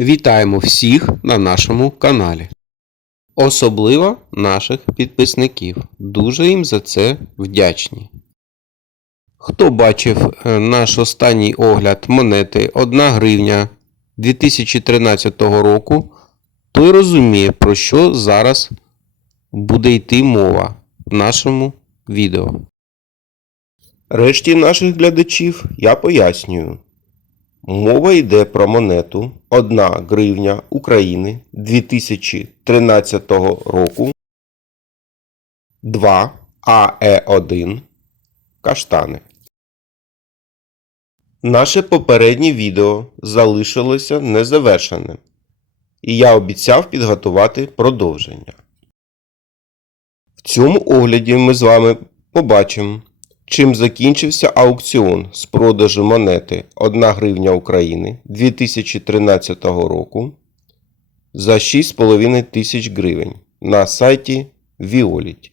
Вітаємо всіх на нашому каналі. Особливо наших підписників. Дуже їм за це вдячні. Хто бачив е, наш останній огляд монети 1 гривня 2013 року, той розуміє, про що зараз буде йти мова в нашому відео. Решті наших глядачів я пояснюю. Мова йде про монету 1 гривня України 2013 року 2 АЕ1 каштани. Наше попереднє відео залишилося незавершеним, і я обіцяв підготувати продовження. В цьому огляді ми з вами побачимо, чим закінчився аукціон з продажу монети 1 гривня України 2013 року за 6,5 тисяч гривень на сайті Violet.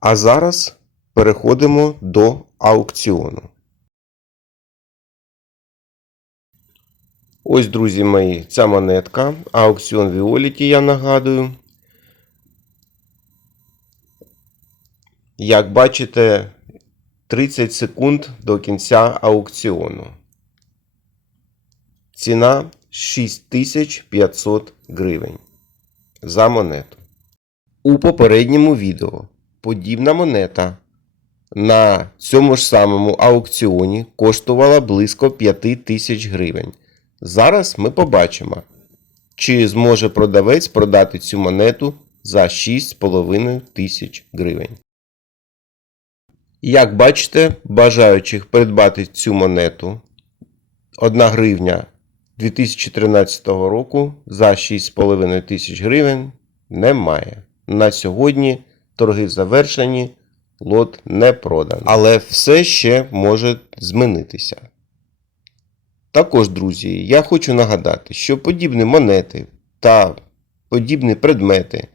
А зараз переходимо до аукціону. Ось, друзі мої, ця монетка. Аукціон Violet, я нагадую. Як бачите, 30 секунд до кінця аукціону. Ціна 6500 гривень за монету. У попередньому відео подібна монета на цьому ж самому аукціоні коштувала близько 5000 гривень. Зараз ми побачимо, чи зможе продавець продати цю монету за 6,5 тисяч гривень. Як бачите, бажаючих придбати цю монету 1 гривня 2013 року за 6,5 тисяч гривень немає. На сьогодні торги завершені, лот не проданий. Але все ще може змінитися. Також, друзі, я хочу нагадати, що подібні монети та подібні предмети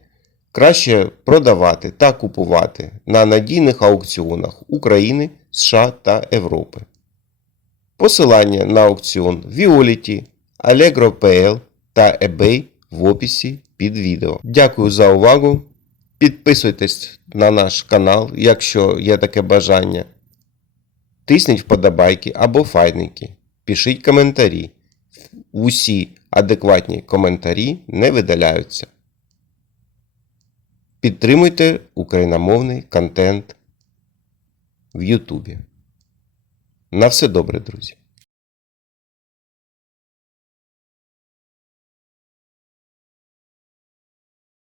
краще продавати та купувати на надійних аукціонах України, США та Європи. Посилання на аукціон Violet, Allegro.pl та eBay в описі під відео. Дякую за увагу. Підписуйтесь на наш канал, якщо є таке бажання. Тисніть вподобайки або файники. Пишіть коментарі. Усі адекватні коментарі не видаляються. Підтримуйте україномовний контент в Ютубі. На все добре, друзі!